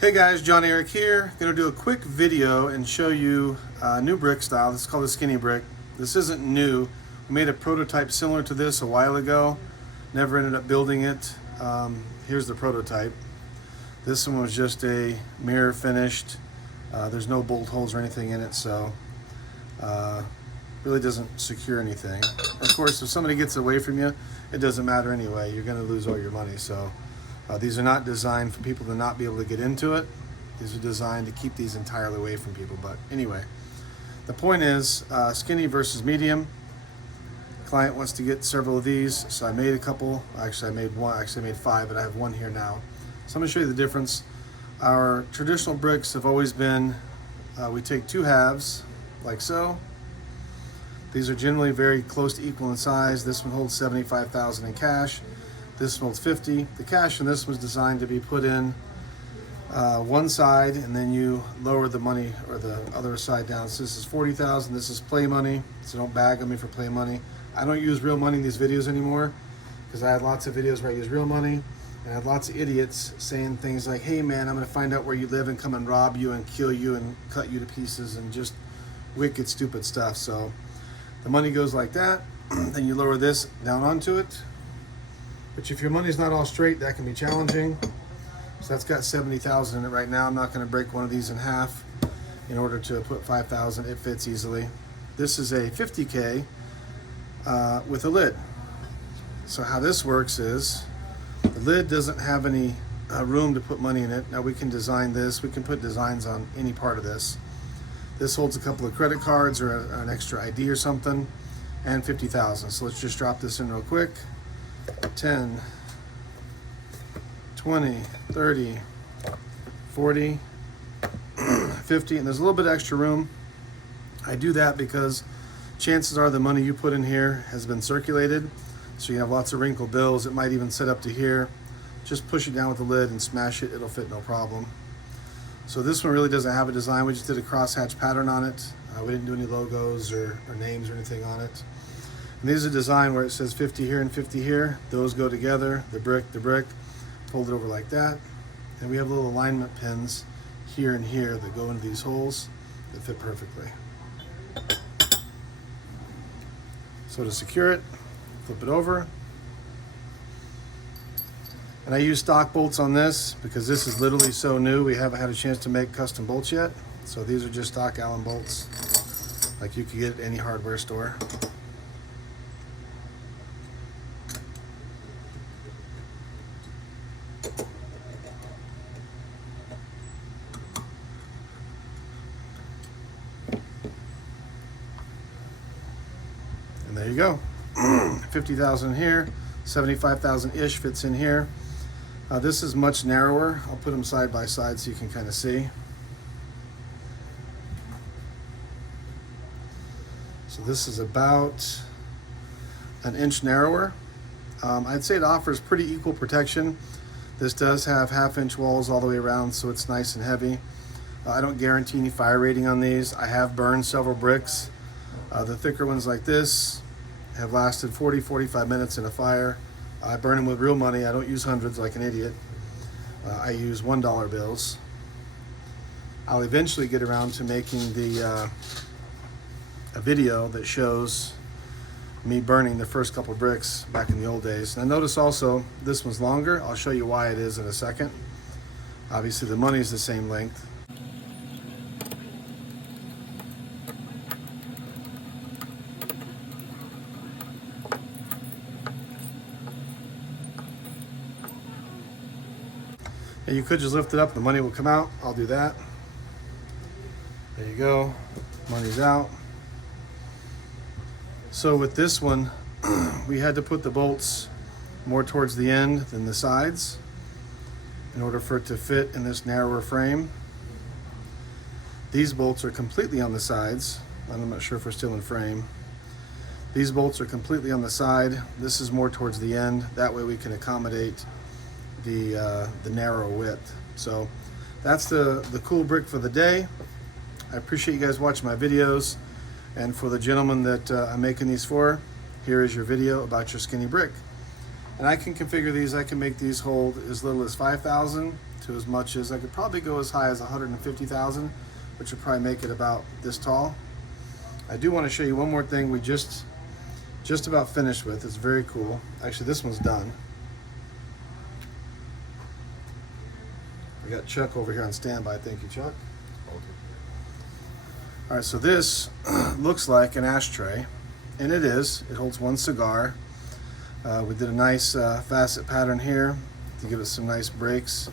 Hey guys, John Eric here. Going to do a quick video and show you a new brick style. This is called a skinny brick. This isn't new. We made a prototype similar to this a while ago. Never ended up building it. Here's the prototype. This one was just a mirror finished. There's no bolt holes or anything in it, so really doesn't secure anything. Of course, if somebody gets away from you, it doesn't matter anyway. You're going to lose all your money. So these are not designed for people to not be able to get into it. These are designed to keep these entirely away from people. But anyway, the point is skinny versus medium. Client wants to get several of these, so I made a couple. Actually, I made one. Actually, I made 5, but I have one here now. So I'm going to show you the difference. Our traditional bricks have always been, we take 2 halves, like so. These are generally very close to equal in size. This one holds 75,000 in cash. This one holds 50. The cash in this was designed to be put in one side, and then you lower the money or the other side down. So this is 40,000. This is play money. So don't bag on me for play money. I don't use real money in these videos anymore because I had lots of videos where I use real money, and I had lots of idiots saying things like, "Hey man, I'm going to find out where you live and come and rob you and kill you and cut you to pieces," and just wicked, stupid stuff. So the money goes like that. Then you lower this down onto it. Which, if your money's not all straight, that can be challenging. So that's got 70,000 in it right now. I'm not going to break one of these in half in order to put 5,000. It fits easily. This is a 50K with a lid. So how this works is the lid doesn't have any room to put money in it. Now we can design this. We can put designs on any part of this. This holds a couple of credit cards or an extra ID or something, and 50,000. So let's just drop this in real quick. 10, 20, 30, 40, 50, and there's a little bit extra room. I do that because chances are the money you put in here has been circulated, so you have lots of wrinkled bills. It might even set up to here. Just push it down with the lid and smash it. It'll fit no problem. So this one really doesn't have a design. We just did a crosshatch pattern on it. We didn't do any logos or names or anything on it. And these are designed where it says 50 here and 50 here. Those go together, the brick, fold it over like that. And we have little alignment pins here and here that go into these holes that fit perfectly. So to secure it, flip it over. And I use stock bolts on this because this is literally so new. We haven't had a chance to make custom bolts yet. So these are just stock Allen bolts like you could get at any hardware store. And there you go. 50,000 here, 75,000-ish fits in here. This is much narrower. I'll put them side by side so you can kind of see. So this is about an inch narrower. I'd say it offers pretty equal protection. This does have 1/2-inch walls all the way around, so it's nice and heavy. I don't guarantee any fire rating on these. I have burned several bricks. The thicker ones like this have lasted 40-45 minutes in a fire. I burn them with real money. I don't use hundreds like an idiot. I use $1 bills. I'll eventually get around to making a video that shows me burning the first couple bricks back in the old days. And notice also this one's longer. I'll show you why it is in a second. Obviously the money is the same length. And you could just lift it up, the money will come out. I'll do that. There you go, money's out. So with this one, we had to put the bolts more towards the end than the sides in order for it to fit in this narrower frame. These bolts are completely on the sides. I'm not sure if we're still in frame. These bolts are completely on the side. This is more towards the end. That way we can accommodate the narrow width. So that's the cool brick for the day. I appreciate you guys watching my videos, and for the gentleman that I'm making these for, here is your video about your skinny brick. And I can configure these. I can make these hold as little as 5,000 to as much as, I could probably go as high as 150,000, which would probably make it about this tall. I do want to show you one more thing we just about finished with. It's very cool. Actually, this one's done. We got Chuck over here on standby. Thank you, Chuck. All right, so this looks like an ashtray, and it is. It holds one cigar. We did a nice facet pattern here to give it some nice breaks.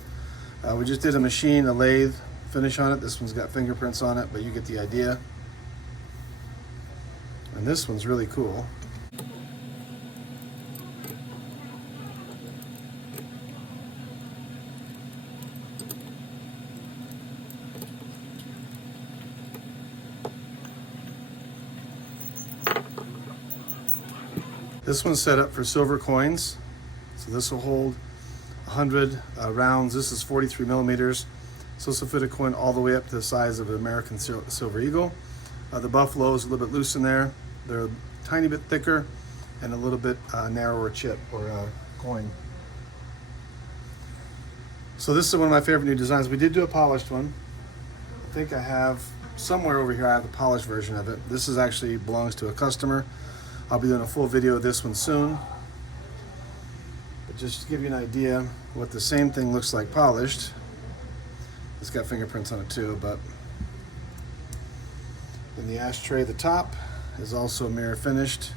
We just did a lathe finish on it. This one's got fingerprints on it, but you get the idea. And this one's really cool. This one's set up for silver coins. So this will hold 100 rounds. This is 43 millimeters. So this will fit a coin all the way up to the size of an American silver eagle. The buffalo is a little bit loose in there. They're a tiny bit thicker and a little bit narrower chip or coin. So this is one of my favorite new designs. We did do a polished one. I think I have somewhere over here, I have the polished version of it. This is actually belongs to a customer. I'll be doing a full video of this one soon. But just to give you an idea what the same thing looks like polished. It's got fingerprints on it too, but in the ashtray, the top is also mirror finished,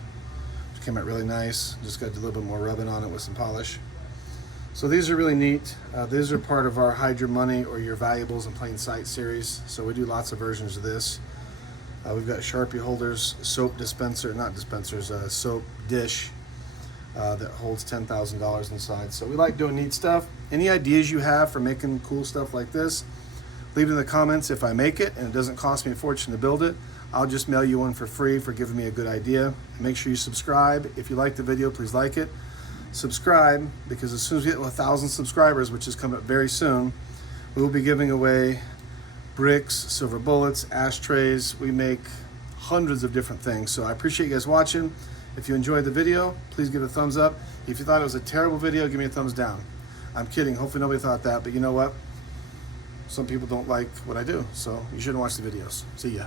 which came out really nice. Just got a little bit more rubbing on it with some polish. So these are really neat. These are part of our Hide Your Money or Your Valuables in Plain Sight series. So we do lots of versions of this. We've got Sharpie holders, soap dispenser, not dispensers, soap dish that holds $10,000 inside. So we like doing neat stuff. Any ideas you have for making cool stuff like this, leave it in the comments. If I make it and it doesn't cost me a fortune to build it, I'll just mail you one for free for giving me a good idea. Make sure you subscribe. If you like the video, please like it. Subscribe, because as soon as we get 1,000 subscribers, which is coming up very soon, we will be giving away bricks, silver bullets, ashtrays. We make hundreds of different things. So I appreciate you guys watching. If you enjoyed the video, please give it a thumbs up. If you thought it was a terrible video, give me a thumbs down. I'm kidding. Hopefully nobody thought that, but you know what? Some people don't like what I do, so you shouldn't watch the videos. See ya.